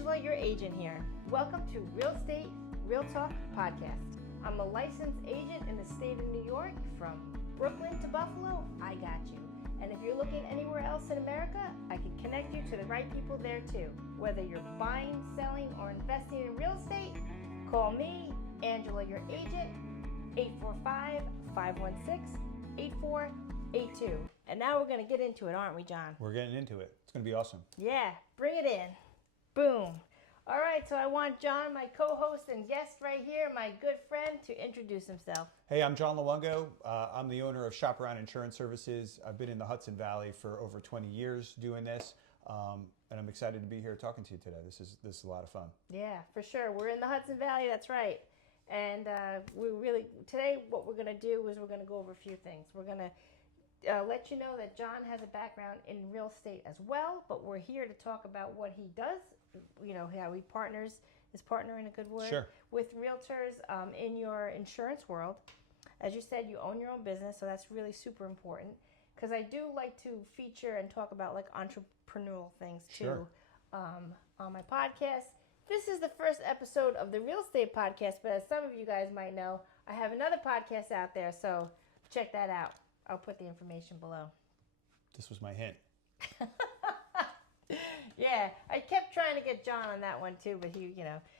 Angela, your agent here. Welcome to Real Estate Real Talk Podcast. I'm a licensed agent in the state of New York. From Brooklyn to Buffalo, I got you. And if you're looking anywhere else in America, I can connect you to the right people there too. Whether you're buying, selling, or investing in real estate, call me, Angela, your agent, 845-516-8482. And now we're going to get into it, aren't we, John? We're getting into it. It's going to be awesome. Yeah, bring it in. Boom. All right, so I want John, my co-host and guest right here, my good friend, to introduce himself. Hey, I'm John Luongo. I'm the owner of Shop Around Insurance Services. I've been in the Hudson Valley for over 20 years doing this, and I'm excited to be here talking to you today. This is a lot of fun. Yeah, for sure. We're in the Hudson Valley, that's right. And today what we're going to do is we're going to go over a few things. We're going to let you know that John has a background in real estate as well, but we're here to talk about what he does, you know, how he partners, is partnering a good word, Sure, with realtors in your insurance world. As you said, you own your own business, so that's really super important, because I do like to feature and talk about like entrepreneurial things too. Sure. On my podcast. This is the first episode of the Real Estate Podcast, but as some of you guys might know, I have another podcast out there, so check that out. I'll put the information below. This was my hint. Yeah, I kept trying to get John on that one too, but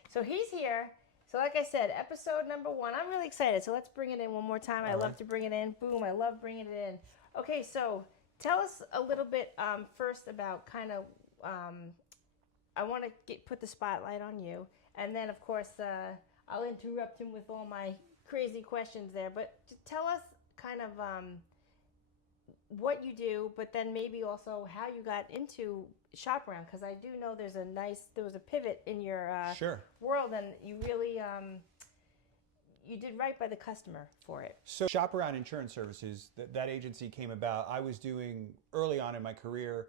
so he's here. So like I said, episode number 1. I'm really excited, so let's bring it in one more time. I love to bring it in. Boom, I love bringing it in. Okay, so tell us a little bit first about kind of, I want to put the spotlight on you, and then of course I'll interrupt him with all my crazy questions there, but tell us kind of what you do, but then maybe also how you got into Shop Around, because I do know there was a pivot in your Sure. world, and you really you did right by the customer for it. So Shop Around Insurance Services, that agency came about. I was doing early on in my career,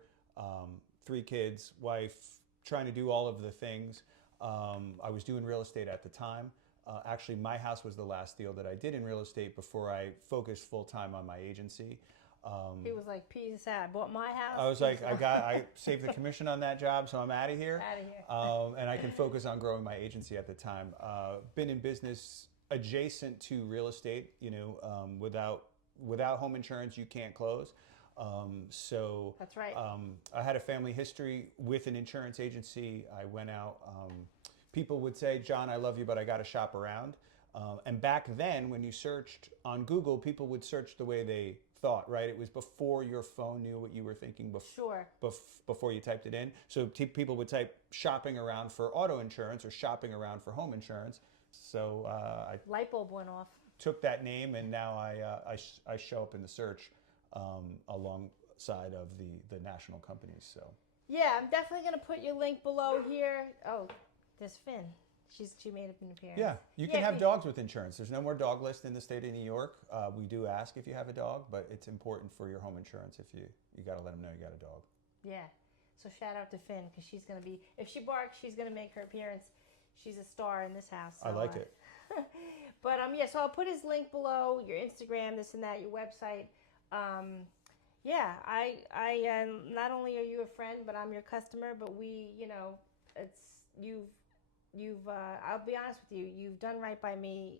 3 kids, wife, trying to do all of the things. I was doing real estate at the time. Actually, my house was the last deal that I did in real estate before I focused full time on my agency. He was like, peace out. I bought my house. I was like, I saved the commission on that job, so I'm out of here. Out of here. And I can focus on growing my agency at the time. Been in business adjacent to real estate. You know, without home insurance, you can't close. So that's right. I had a family history with an insurance agency. I went out. People would say, John, I love you, but I got to shop around. And back then, when you searched on Google, people would search the way they thought, right? It was before your phone knew what you were thinking before you typed it in. So people would type shopping around for auto insurance or shopping around for home insurance. So light bulb went off. Took that name, and now I show up in the search alongside of the national companies. So yeah, I'm definitely going to put your link below here. Oh, there's Finn. She made an appearance. Yeah, you can have dogs with insurance. There's no more dog list in the state of New York. We do ask if you have a dog, but it's important for your home insurance if you got to let them know you got a dog. Yeah. So shout out to Finn, because she's going to be, if she barks, she's going to make her appearance. She's a star in this house. So, I like it. But so I'll put his link below, your Instagram, this and that, your website. Yeah, I not only are you a friend, but I'm your customer. But you've I'll be honest with you, you've done right by me,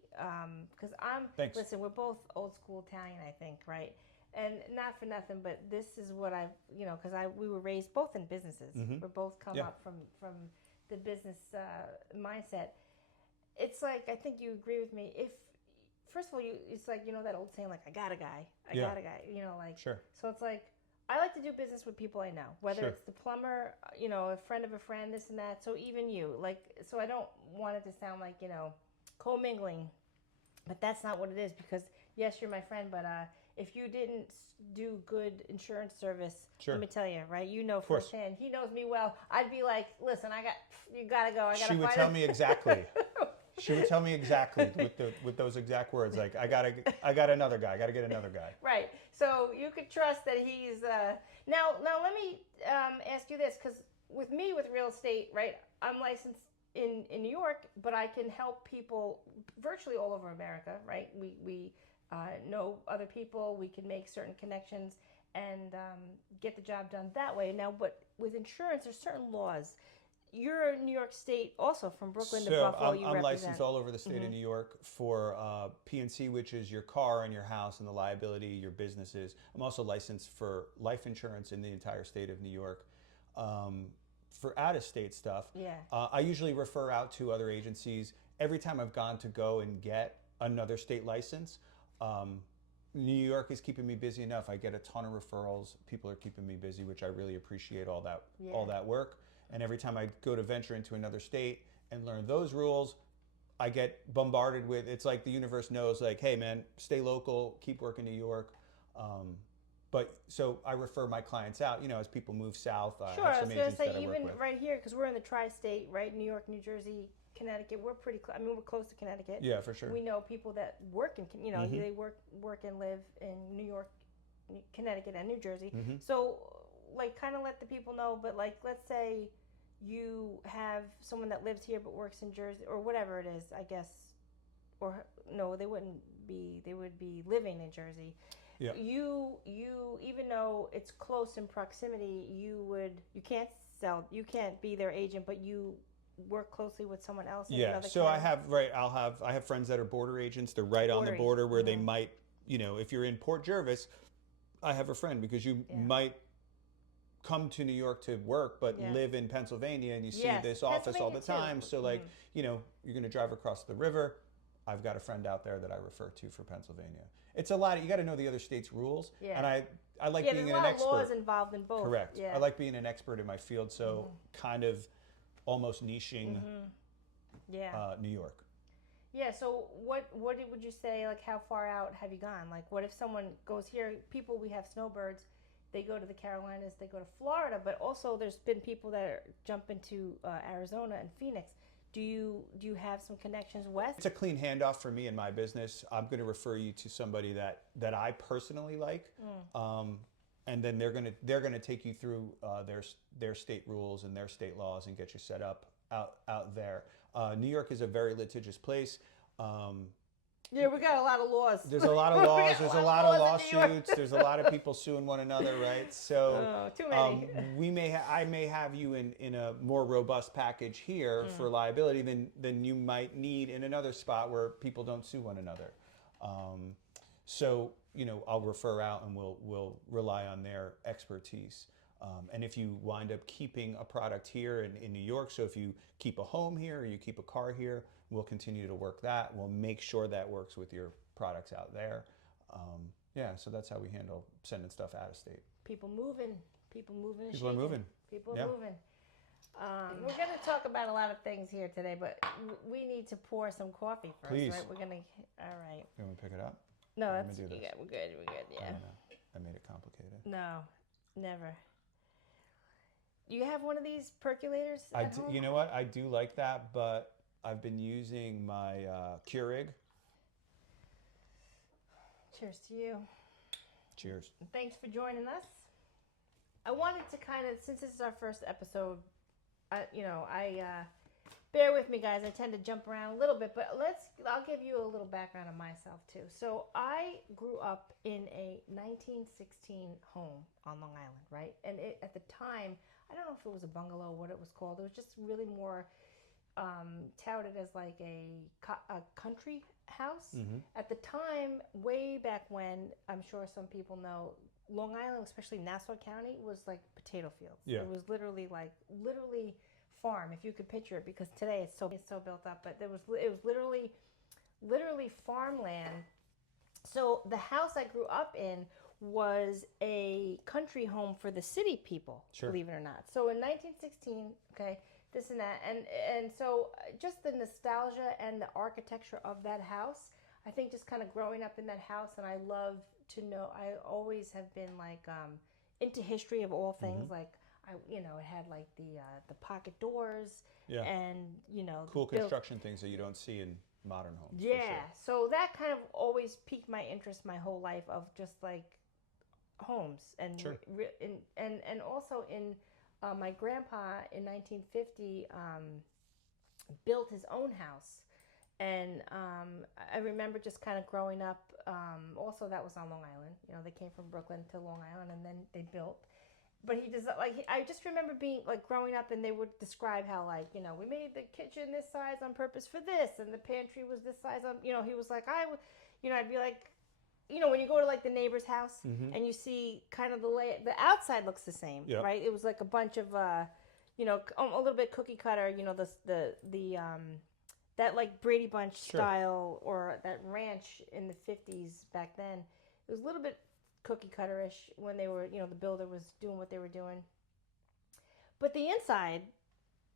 because Thanks. Listen, we're both old school Italian, I think, right? And not for nothing, but this is what because we were raised both in businesses. Mm-hmm. We're both come up from the business mindset. It's like, I think you agree with me. If first of all, it's like, that old saying, like, I got a guy, got a guy, Sure. So it's like, I like to do business with people I know, whether it's the plumber, a friend of a friend, this and that. So even you, so I don't want it to sound like, commingling, but that's not what it is, because yes, you're my friend, but if you didn't do good insurance service, Sure. let me tell you, right? Firsthand. He knows me well. I'd be like, listen, you gotta go. She would tell me exactly. She would tell me exactly with those exact words, like, I got another guy. I got to get another guy. Right. So you could trust that he's now. Let me ask you this, because with me with real estate, right? I'm licensed in New York, but I can help people virtually all over America, right? We know other people. We can make certain connections and get the job done that way. Now, but with insurance, there's certain laws. you're in New York State also, from Brooklyn to So Buffalo. You I'm represent. licensed all over the state of New York for P&C, which is your car and your house and the liability, your businesses. I'm also licensed for life insurance in the entire state of New York. For out-of-state stuff, Yeah. I usually refer out to other agencies. Every time I've gone to go and get another state license, New York is keeping me busy enough. I get a ton of referrals. People are keeping me busy, which I really appreciate all that work. And every time I go to venture into another state and learn those rules, I get bombarded with, it's like the universe knows, like, hey man, stay local, keep working New York. But so I refer my clients out, as people move south. I Sure, have I some was going to agents that say, I work even with. right here, because we're in the tri-state, right? New York, New Jersey, Connecticut. We're pretty close. I mean, we're close to Connecticut. Yeah, for sure. We know people that work in, they work and live in New York, Connecticut, and New Jersey. So, like, kind of let the people know. But, like, let's say you have someone that lives here but works in Jersey, or whatever it is, I guess. Or, no, they wouldn't be. They would be living in Jersey. Yeah. You even though it's close in proximity, you can't be their agent, but you work closely with someone else in another So county. I have friends that are border agents. They're right on the border where they might, if you're in Port Jervis, I have a friend because you might come to New York to work but live in Pennsylvania, and you see this office all the time. So like, you're going to drive across the river. I've got a friend out there that I refer to for Pennsylvania. It's a lot. You got to know the other states' rules, and I like being an expert. There's a lot of laws involved in both. Correct. Yeah. I like being an expert in my field, so kind of almost niching New York. Yeah. So what would you say? Like, how far out have you gone? Like, what if someone goes here? We have snowbirds. They go to the Carolinas. They go to Florida. But also, there's been people that jump into Arizona and Phoenix. Do you have some connections west? It's a clean handoff for me in my business. I'm going to refer you to somebody that I personally like, and then they're going to take you through their state rules and their state laws and get you set up out there. New York is a very litigious place. Yeah, we got a lot of laws. There's a lot of laws. There's a lot of lawsuits. There's a lot of people suing one another, right? So too many. I may have you in a more robust package here for liability than you might need in another spot where people don't sue one another. So I'll refer out and we'll rely on their expertise. And if you wind up keeping a product here in New York, so if you keep a home here or you keep a car here, we'll continue to work that. We'll make sure that works with your products out there. So that's how we handle sending stuff out of state. People moving. People are moving. People are moving. We're going to talk about a lot of things here today, but we need to pour some coffee first, Please. right? We're going to, all right. You want me to pick it up? No, Let that's, me do this. yeah, we're good, yeah. I made it complicated. No, never. You have one of these percolators at home? You know what? I do like that, but I've been using my Keurig. Cheers to you. Cheers. Thanks for joining us. I wanted to kind of, since this is our first episode, bear with me, guys. I tend to jump around a little bit, but I'll give you a little background on myself too. So I grew up in a 1916 home on Long Island, right? And at the time, I don't know if it was a bungalow, what it was called. It was just really more touted as like a country house. At the time, way back when, I'm sure some people know, Long Island, especially Nassau County, was like potato fields. Yeah. It was literally farm, if you could picture it, because today it's so built up, but it was literally farmland. So the house I grew up in was a country home for the city people, believe it or not. So in 1916, okay, this and that, and so just the nostalgia and the architecture of that house, I think just kind of growing up in that house, and I love to know, I always have been like into history of all things, like it had like the pocket doors, and cool construction things that you don't see in modern homes. Yeah, for sure. So that kind of always piqued my interest my whole life, of just like homes, and and also in my grandpa in 1950 built his own house, and I remember just kind of growing up. Also, that was on Long Island. They came from Brooklyn to Long Island, and then they built. but he does like I just remember being like growing up, and they would describe how like we made the kitchen this size on purpose for this, and the pantry was this size on. He was like I would, I'd be like, when you go to like the neighbor's house and you see kind of the outside looks the same, right? It was like a bunch of a little bit cookie cutter, the that like Brady Bunch style or that ranch in the 50s back then. It was a little bit cookie cutter-ish when they were, the builder was doing what they were doing. But the inside,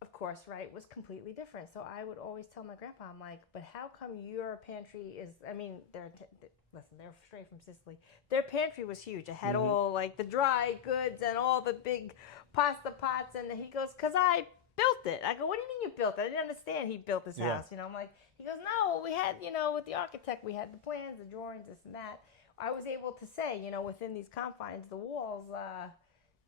of course, right, was completely different. So I would always tell my grandpa, I'm like, but how come your pantry is, they're straight from Sicily. Their pantry was huge. It had all like the dry goods and all the big pasta pots. And he goes, because I built it. I go, what do you mean you built it? I didn't understand he built this house. I'm like, he goes, no, we had, with the architect, we had the plans, the drawings, this and that. I was able to say, within these confines, the walls,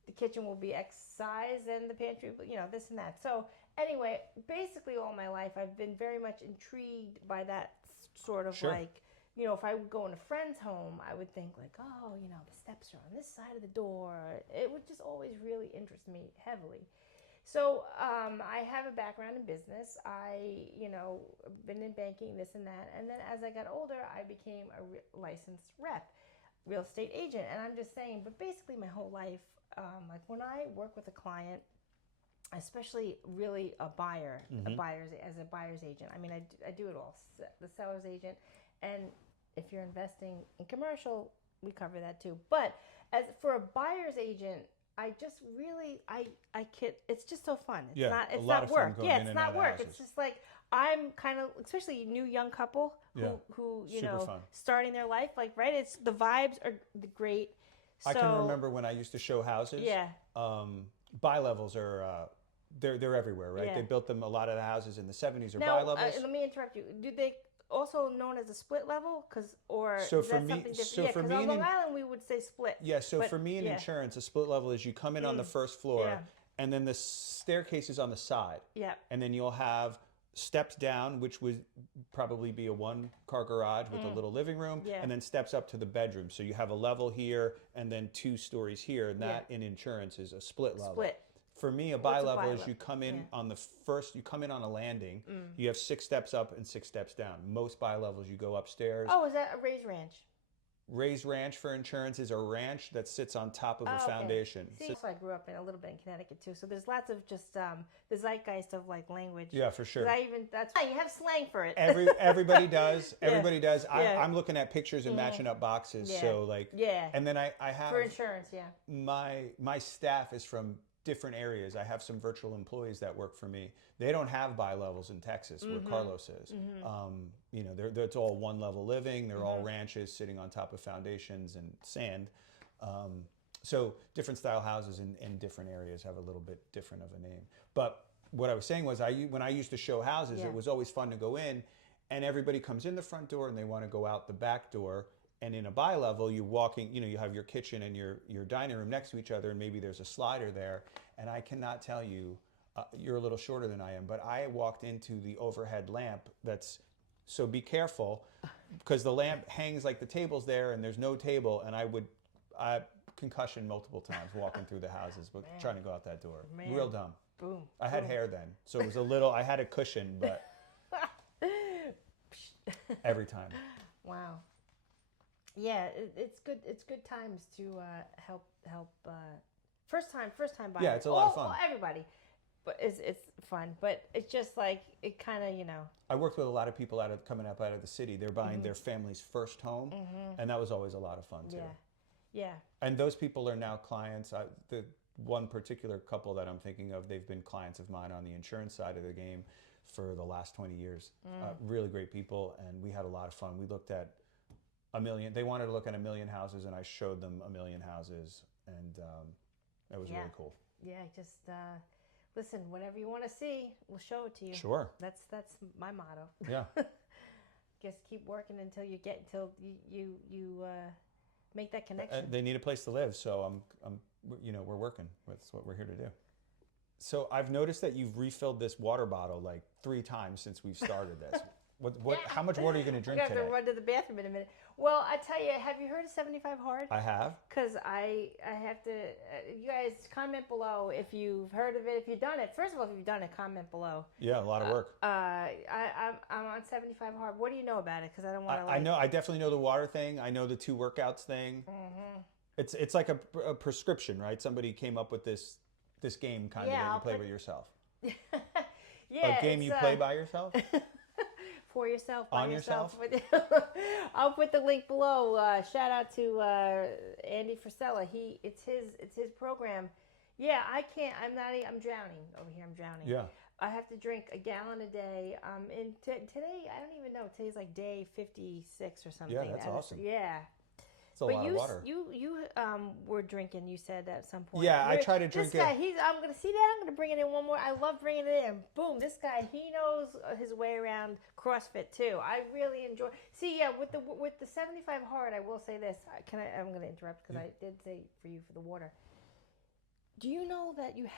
the kitchen will be X size and the pantry, this and that. So anyway, basically all my life, I've been very much intrigued by that sort of like, if I would go in a friend's home, I would think like, oh, the steps are on this side of the door. It would just always really interest me heavily. So I have a background in business. I, been in banking, this and that. And then as I got older, I became a licensed rep, real estate agent. And I'm just saying, but basically my whole life, like when I work with a client, especially really a buyer, as a buyer's agent. I mean, I do it all, the seller's agent. And if you're investing in commercial, we cover that too. But as for a buyer's agent, I just really, it's just so fun. It's not work. It's not work. It's just like, I'm kind of, especially a new young couple who starting their life, like, right? It's the vibes are great. I can remember when I used to show houses. Buy levels are, they're everywhere, right? They built them, a lot of the houses in the 70s are buy levels. Let me interrupt you. Do they also known as a split level? So for me, because on Long Island we would say split. Yeah, so for me in insurance, a split level is you come in on the first floor, and then the staircase is on the side. Yeah. And then you'll have steps down, which would probably be a one-car garage with a little living room, and then steps up to the bedroom. So you have a level here, and then 2 stories here, and that in insurance is a split level. For me, a buy level is you come in on the first, you come in on a landing, you have 6 steps up and 6 steps down. Most buy levels, you go upstairs. Oh, is that a raised ranch? Raised ranch for insurance is a ranch that sits on top of a foundation. See, so I grew up in a little bit in Connecticut too, so there's lots of just the zeitgeist of like language. Yeah, for sure. You have slang for it. Everybody does. Everybody does. I'm looking at pictures and matching up boxes. So like, and then I have for insurance. My staff is from different areas. I have some virtual employees that work for me. They don't have buy levels in Texas where Carlos is. It's all one level living. They're all ranches sitting on top of foundations and sand. So different style houses in different areas have a little bit different of a name. But what I was saying was when I used to show houses, it was always fun to go in, and everybody comes in the front door and they want to go out the back door. And in a buy level, you're walking, you have your kitchen and your dining room next to each other, and maybe there's a slider there. And I cannot tell you, you're a little shorter than I am, but I walked into the overhead lamp so be careful, because the lamp hangs like the table's there and there's no table. And I concussion multiple times walking through the houses, but trying to go out that door. Real dumb. Boom. I had hair then, so it was a little, I had a cushion, but every time. Wow. Yeah, it's good. It's good times to help. First time buyers. Yeah, it's a lot of fun. Everybody, but it's fun. But it's just like it kind of I worked with a lot of people coming up out of the city. They're buying their family's first home, and that was always a lot of fun too. Yeah. And those people are now clients. The one particular couple that I'm thinking of, they've been clients of mine on the insurance side of the game for the last 20 years. Really great people, and we had a lot of fun. We looked at they wanted to look at 1 million houses, and I showed them 1 million houses, and that was really cool. Yeah, just listen, whatever you want to see, we'll show it to you. Sure. That's my motto. Yeah. Just keep working until you make that connection. They need a place to live, so we're working. That's what we're here to do. So I've noticed that you've refilled this water bottle like 3 times since we've started this. What? How much water are you going to drink I have today? to run to the bathroom in a minute. Well, I tell you, have you heard of 75 Hard? I have. Because I have to, you guys comment below if you've heard of it, if you've done it. First of all, if you've done it, comment below. Yeah, a lot of work. I'm on 75 Hard. What do you know about it? Because I don't want to. I know. I definitely know the water thing. I know the 2 workouts thing. Mm-hmm. It's like a prescription, right? Somebody came up with this game kind of that you play with yourself. Yeah, a game you play by yourself. For yourself, by On yourself? I'll put the link below. Shout out to Andy Frisella. It's his program. Yeah, I can't. I'm drowning over here. I'm drowning. Yeah. I have to drink a gallon a day. Today, I don't even know. Today's like day 56 or something. Yeah, that's awesome. Yeah. It's a lot of water. You were drinking. You said at some point. Yeah, I try to drink this guy, I'm gonna see that. I'm gonna bring it in one more. I love bringing it in. Boom! This guy, he knows his way around CrossFit too. I really enjoy. See, yeah, with the 75 Hard, I will say this. I'm gonna interrupt because I did say for you for the water. Do you know that you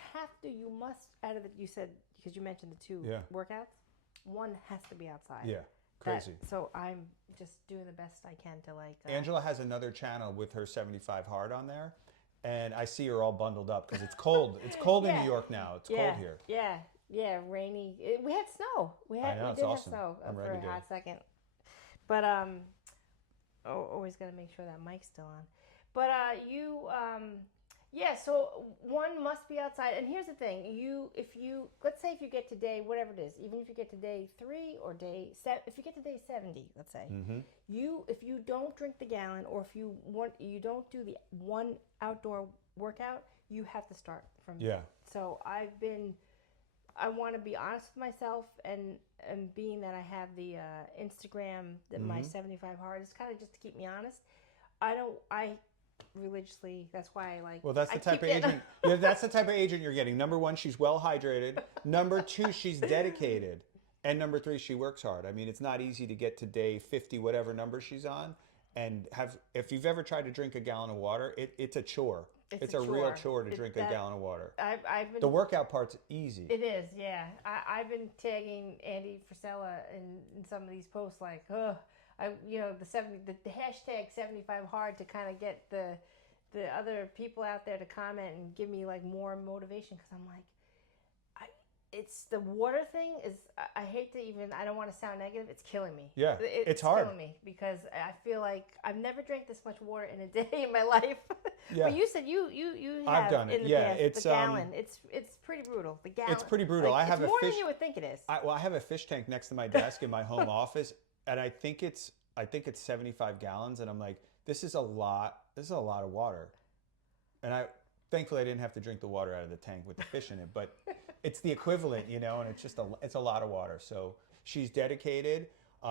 must out of you said because you mentioned the 2 workouts, one has to be outside. Yeah. Crazy. So I'm just doing the best I can to like. Angela has another channel with her 75 Hard on there, and I see her all bundled up because it's cold. It's cold in New York now. It's cold here. Yeah, rainy. We had snow. We did awesome. have snow for a hot second. But always got to make sure that mic's still on. But so one must be outside. And here's the thing: let's say if you get to day whatever it is, even if you get to day 3 or if you get to day 70, let's say, if you don't drink the gallon or if you don't do the one outdoor workout, you have to start from there. So I want to be honest with myself, and being that I have the Instagram that my 75 Hard is kind of just to keep me honest. I religiously. That's why I like. Well, that's the type of agent. That's the type of agent you're getting. Number 1, she's well hydrated. Number 2, she's dedicated, and number 3, she works hard. I mean, it's not easy to get to day 50, whatever number she's on, and if you've ever tried to drink a gallon of water, it's a chore. It's a real chore to drink a gallon of water. The workout part's easy. It is, yeah. I've been tagging Andy Frisella in some of these posts, like, the hashtag 75 Hard to kind of get the other people out there to comment and give me like more motivation, because I'm like, it's the water thing is, I hate to even, I don't want to sound negative, it's killing me. Yeah, it's hard. Killing me because I feel like I've never drank this much water in a day in my life. Yeah. But you said you have I've done it. In the Yeah, past, it's the gallon. It's pretty brutal. The gallon. It's pretty brutal. Like, I have it's more a fish. than you would think it is. I have a fish tank next to my desk in my home office, and I think it's 75 gallons, and I'm like, this is a lot. This is a lot of water, and thankfully I didn't have to drink the water out of the tank with the fish in it, but it's the equivalent, and it's a lot of water. So she's dedicated,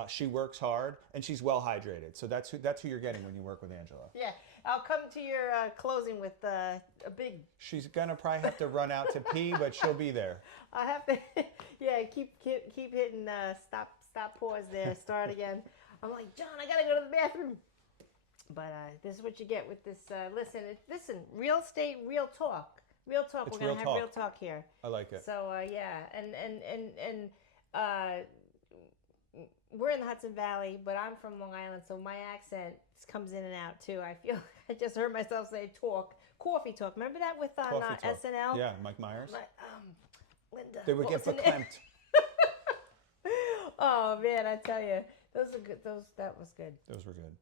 she works hard, and she's well hydrated. So that's who you're getting when you work with Angela. Yeah, I'll come to your closing with a big. She's gonna probably have to run out to pee, but she'll be there. I have to, keep hitting stop, pause there, start again. I'm like, John, I gotta go to the bathroom. But this is what you get with this. Listen, real estate, real talk. Real talk. It's We're going to have talk. real talk here. I like it. So, we're in the Hudson Valley, but I'm from Long Island, so my accent comes in and out, too. I feel I just heard myself say coffee talk. Remember that with on SNL? Yeah, Mike Myers. Linda. They would get verklempt. Oh, man, I tell you. Those are good. That was good. Those were good.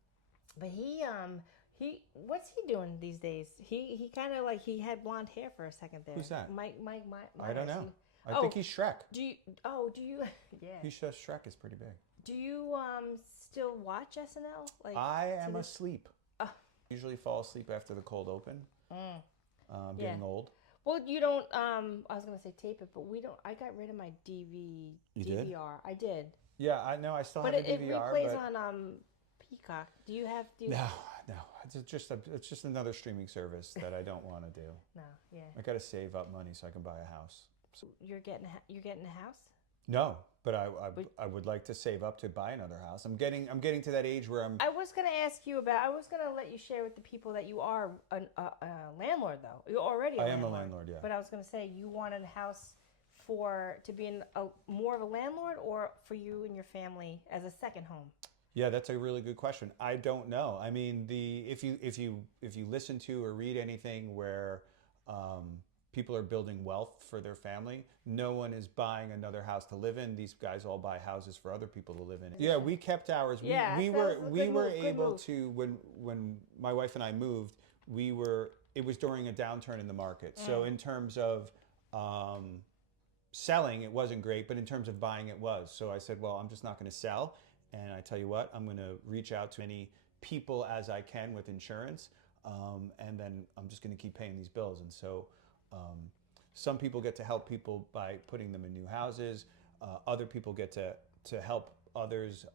But he what's he doing these days? He kind of like he had blonde hair for a second there. Who's that? Mike. I don't know. I think he's Shrek. Do you? Yeah. He says Shrek is pretty big. Do you still watch SNL? Like I am asleep. Usually fall asleep after the cold open. Getting old. Well, you don't. I was gonna say tape it, but we don't. I got rid of my DVR. Did? I did. Yeah, I know. I still have a DVR. But it replays on Peacock. Do you have? No. It's just another streaming service that I don't want to do. No, yeah. I got to save up money so I can buy a house. So you're getting a house? No, but I would like to save up to buy another house. I'm getting to that age where I was going to ask you about. I was going to let you share with the people that you are a landlord, though. You're already. I am a landlord, yeah. But I was going to say you wanted a house to be more of a landlord, or for you and your family as a second home? Yeah, that's a really good question. I don't know. I mean, if you listen to or read anything where people are building wealth for their family, no one is buying another house to live in. These guys all buy houses for other people to live in. Yeah, we kept ours. We were able to, when my wife and I moved, it was during a downturn in the market. So in terms of selling, it wasn't great, but in terms of buying, it was. So I said, well, I'm just not going to sell. And I tell you what, I'm going to reach out to many people as I can with insurance, and then I'm just going to keep paying these bills. And so some people get to help people by putting them in new houses. Other people get to help others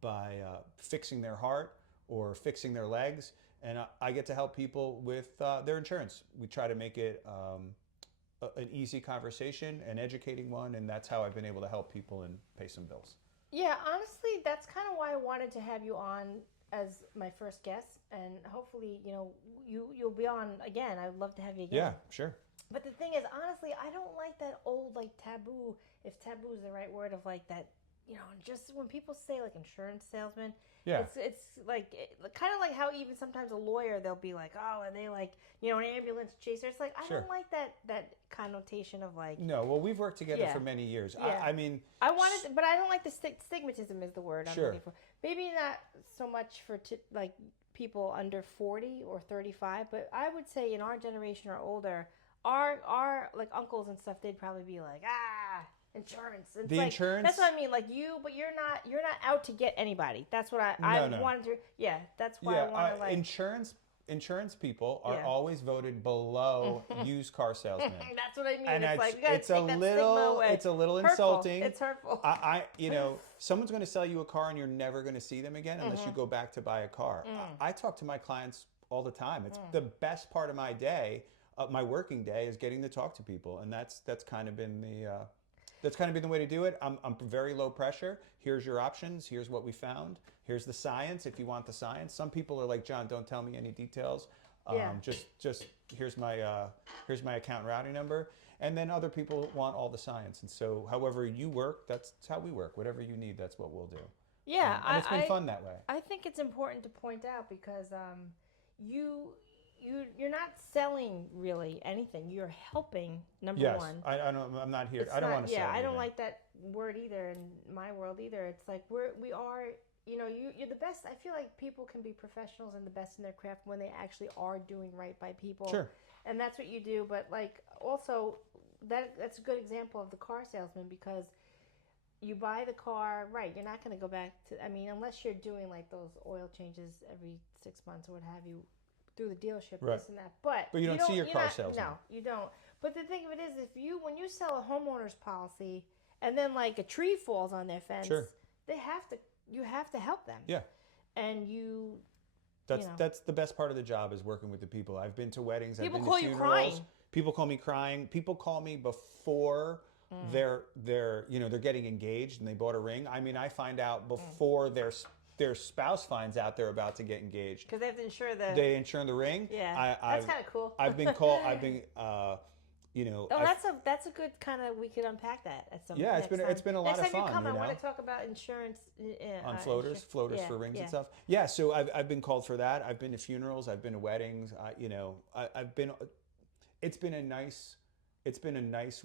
by fixing their heart or fixing their legs. And I get to help people with their insurance. We try to make it an easy conversation, an educating one, and that's how I've been able to help people and pay some bills. Yeah, honestly, that's kind of why I wanted to have you on as my first guest, and hopefully, you'll be on again. I'd love to have you again. Yeah, sure. But the thing is, honestly, I don't like that old taboo, if taboo is the right word, of that. Just when people say insurance salesman, yeah, it's kind of like how even sometimes a lawyer, they'll be like, oh, and they an ambulance chaser. It's like I Sure. don't like that connotation of No, well, we've worked together for many years. Yeah. I mean, I wanted, but I don't like the stigmatism is the word I'm Sure. looking for. Maybe not so much for people under 40 or 35, but I would say in our generation or older, our uncles and stuff, they'd probably be like, insurance. It's insurance. That's what I mean. But you're not out to get anybody. That's what I wanted to. Yeah, that's why I want to Insurance people are always voted below used car salesmen. That's what I mean. And we gotta take that stigma away. It's a little insulting. It's hurtful. Someone's going to sell you a car and you're never going to see them again unless you go back to buy a car. I talk to my clients all the time. It's the best part of my day, my working day, is getting to talk to people, and that's kind of been the way to do it. I'm very low pressure. Here's your options. Here's what we found. Here's the science if you want the science. Some people are like, John, don't tell me any details. Just here's my account routing number. And then other people want all the science. And so however you work, that's how we work. Whatever you need, that's what we'll do. Yeah. And it's been fun that way. I think it's important to point out because you're not selling really anything. You're helping, number one. Yes, I'm not here. I don't want to sell anything. I don't like that word either in my world either. It's like we are, you're the best. I feel like people can be professionals and the best in their craft when they actually are doing right by people. Sure. And that's what you do. But also, that's a good example of the car salesman, because you buy the car, right? You're not going to go back to, unless you're doing those oil changes every 6 months or what have you, through the dealership, right. This and that. But you don't see your car salesman. No, you don't. But the thing of it is, when you sell a homeowner's policy and then a tree falls on their fence, sure. You have to help them. Yeah. And that's the best part of the job, is working with the people. I've been to weddings. People I've been call to you funerals. crying. People call me crying. People call me before they're getting engaged and they bought a ring. I find out before their spouse finds out they're about to get engaged, because they have to insure they insure the ring. Yeah, that's kind of cool. I've been called. That's a good kind of. We could unpack that at some. Yeah, it's been a lot of fun. Next time you come, I want to talk about insurance on floaters for rings and stuff. Yeah, so I've been called for that. I've been to funerals. I've been to weddings. I've been. It's been a nice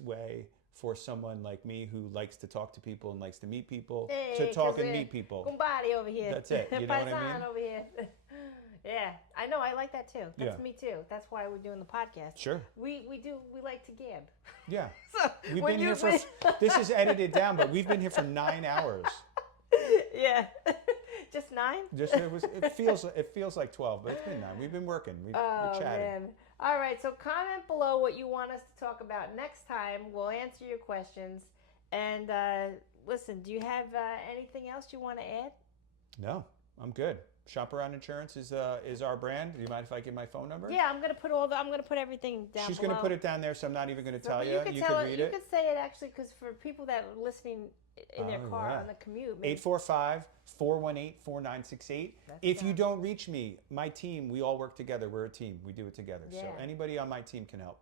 way for someone like me who likes to talk to people and likes to meet people to talk and meet people. Kumbadi over here. That's it. You know what I mean? Over here. Yeah, I know. I like that too. That's me too. That's why we're doing the podcast. Sure. We like to gab. Yeah. So we've been here for. This is edited down, but we've been here for 9 hours. Yeah. Just 9? It feels like 12, but it's been 9. We've been working. We're chatting. Man. All right, so comment below what you want us to talk about next time. We'll answer your questions. And listen, do you have anything else you want to add? No, I'm good. Shop Around Insurance is our brand. Do you mind if I give my phone number? Yeah, I'm gonna put everything down. She's below. gonna put it down there, so I'm not even gonna tell you. You can read it. You could say it actually, because for people that are listening in their car on the commute. 845-418-4968. If you don't reach me, my team, we all work together. We're a team. We do it together. Yeah. So anybody on my team can help.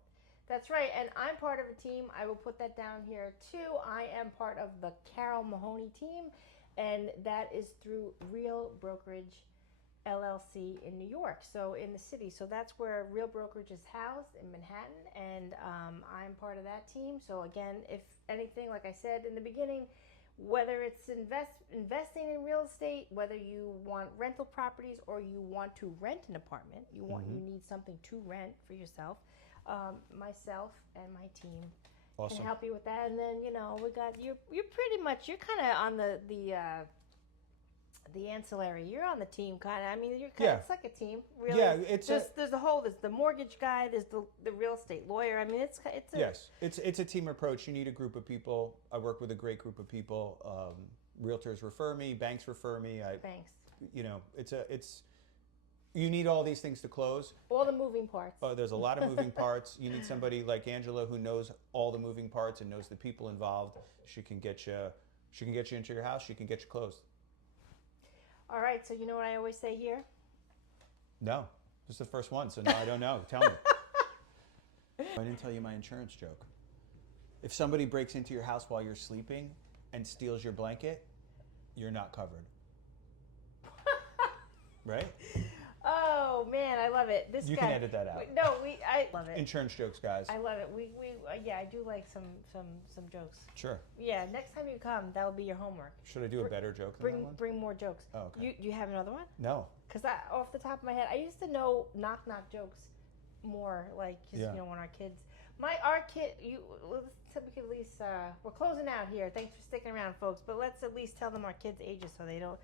That's right, and I'm part of a team. I will put that down here too. I am part of the Carol Mahoney Team, and that is through Real Brokerage LLC in New York, so in the city. So that's where Real Brokerage is housed in Manhattan, and I'm part of that team. So again, if anything, like I said in the beginning, whether it's investing in real estate, whether you want rental properties or you want to rent an apartment, you need something to rent for yourself. Myself and my team can help you with that. And then we got you're pretty much kind of on the ancillary. You're on the team kind of. I mean, you're kind of, it's like a team, really. Yeah, there's the mortgage guy, there's the real estate lawyer. I mean, it's it's a team approach. You need a group of people. I work with a great group of people. Realtors refer me, banks refer me. Banks. You need all these things to close. All the moving parts. Oh, there's a lot of moving parts. You need somebody like Angela who knows all the moving parts and knows the people involved. She can get you into your house. She can get you closed. All right. So you know what I always say here? No, this is the first one. So no, I don't know. Tell me. I didn't tell you my insurance joke. If somebody breaks into your house while you're sleeping and steals your blanket, you're not covered. Right? Oh man, I love it. You can edit that out. I love it. Insurance jokes, guys. I love it. I do like some jokes. Sure. Yeah, next time you come, that will be your homework. Should I do a better joke than that one? Bring more jokes. Oh, okay. You have another one? No. Because off the top of my head, I used to know knock jokes more, like when our kids. We could at least we're closing out here. Thanks for sticking around, folks. But let's at least tell them our kids' ages so they know.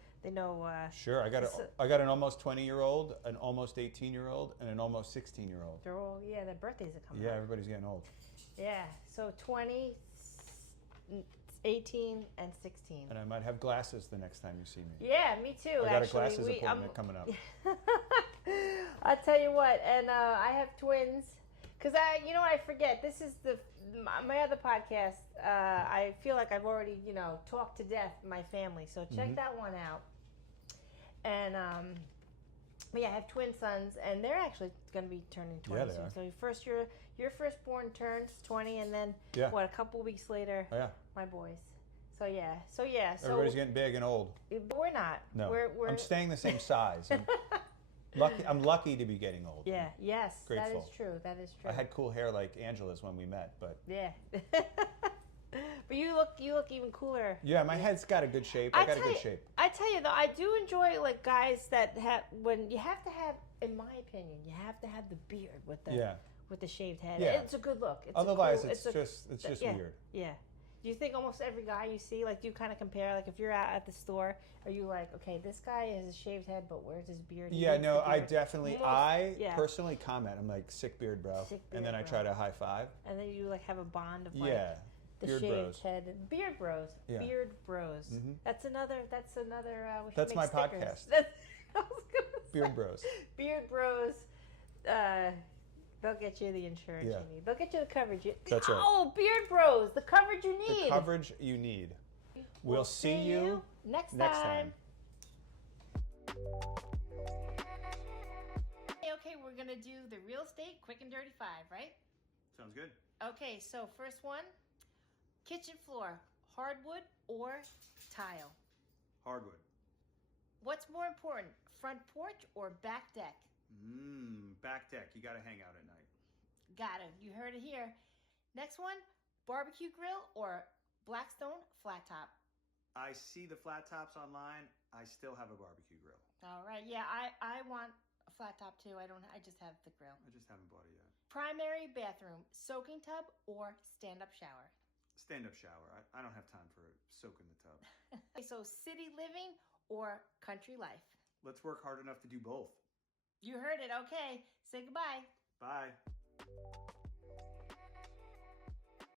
Sure. I got an almost 20-year-old, an almost 18-year-old, and an almost 16-year-old. They're all their birthdays are coming. Yeah, everybody's getting old. Yeah. So 20, 18, and 16. And I might have glasses the next time you see me. Yeah, me too. I got a glasses appointment coming up. I'll tell you what, and I have twins. Because I forget. This is my other podcast. I feel like I've already, talked to death my family. So check that one out. And I have twin sons, and they're actually going to be turning 20 Yeah, they soon. So your firstborn turns 20, and then a couple weeks later, my boys. So yeah. Everybody's getting big and old. But we're not. No, I'm staying the same size. I'm lucky to be getting old. Yeah. Yes. Grateful. That is true. I had cool hair like Angela's when we met, but yeah. But you look even cooler. Yeah, my head's got a good shape. I got a good shape. I tell you though, I do enjoy like guys that have you have to have, in my opinion, you have to have the beard with the shaved head. Yeah. It's a good look. Otherwise, it's just weird. Yeah. Do you think almost every guy you see, like, do you kind of compare, like, if you're out at the store, are you like, okay, this guy has a shaved head, but where's his beard? Yeah, no, I definitely, personally comment. I'm like, sick beard, bro. And then I try to high five. And then you, like, have a bond of, like, the beard shaved bros. head. Beard bros. Yeah. Beard bros. Mm-hmm. That's another, that's my stickers. Podcast. I was gonna say. Beard bros. Beard bros. They'll get you the insurance you need. They'll get you the coverage. That's right. Oh, Beard Bros, the coverage you need. The coverage you need. We'll see you next time. Okay, we're going to do the real estate quick and dirty 5, right? Sounds good. Okay, so first one, kitchen floor, hardwood or tile? Hardwood. What's more important, front porch or back deck? Back deck. You got to hang out at night. Got it. You heard it here. Next one, barbecue grill or Blackstone flat top? I see the flat tops online. I still have a barbecue grill. All right. Yeah, I want a flat top too. I just have the grill. I just haven't bought it yet. Primary bathroom, soaking tub or stand-up shower? Stand-up shower. I don't have time for a soak in the tub. Okay, so city living or country life? Let's work hard enough to do both. You heard it. Okay. Say goodbye. Bye.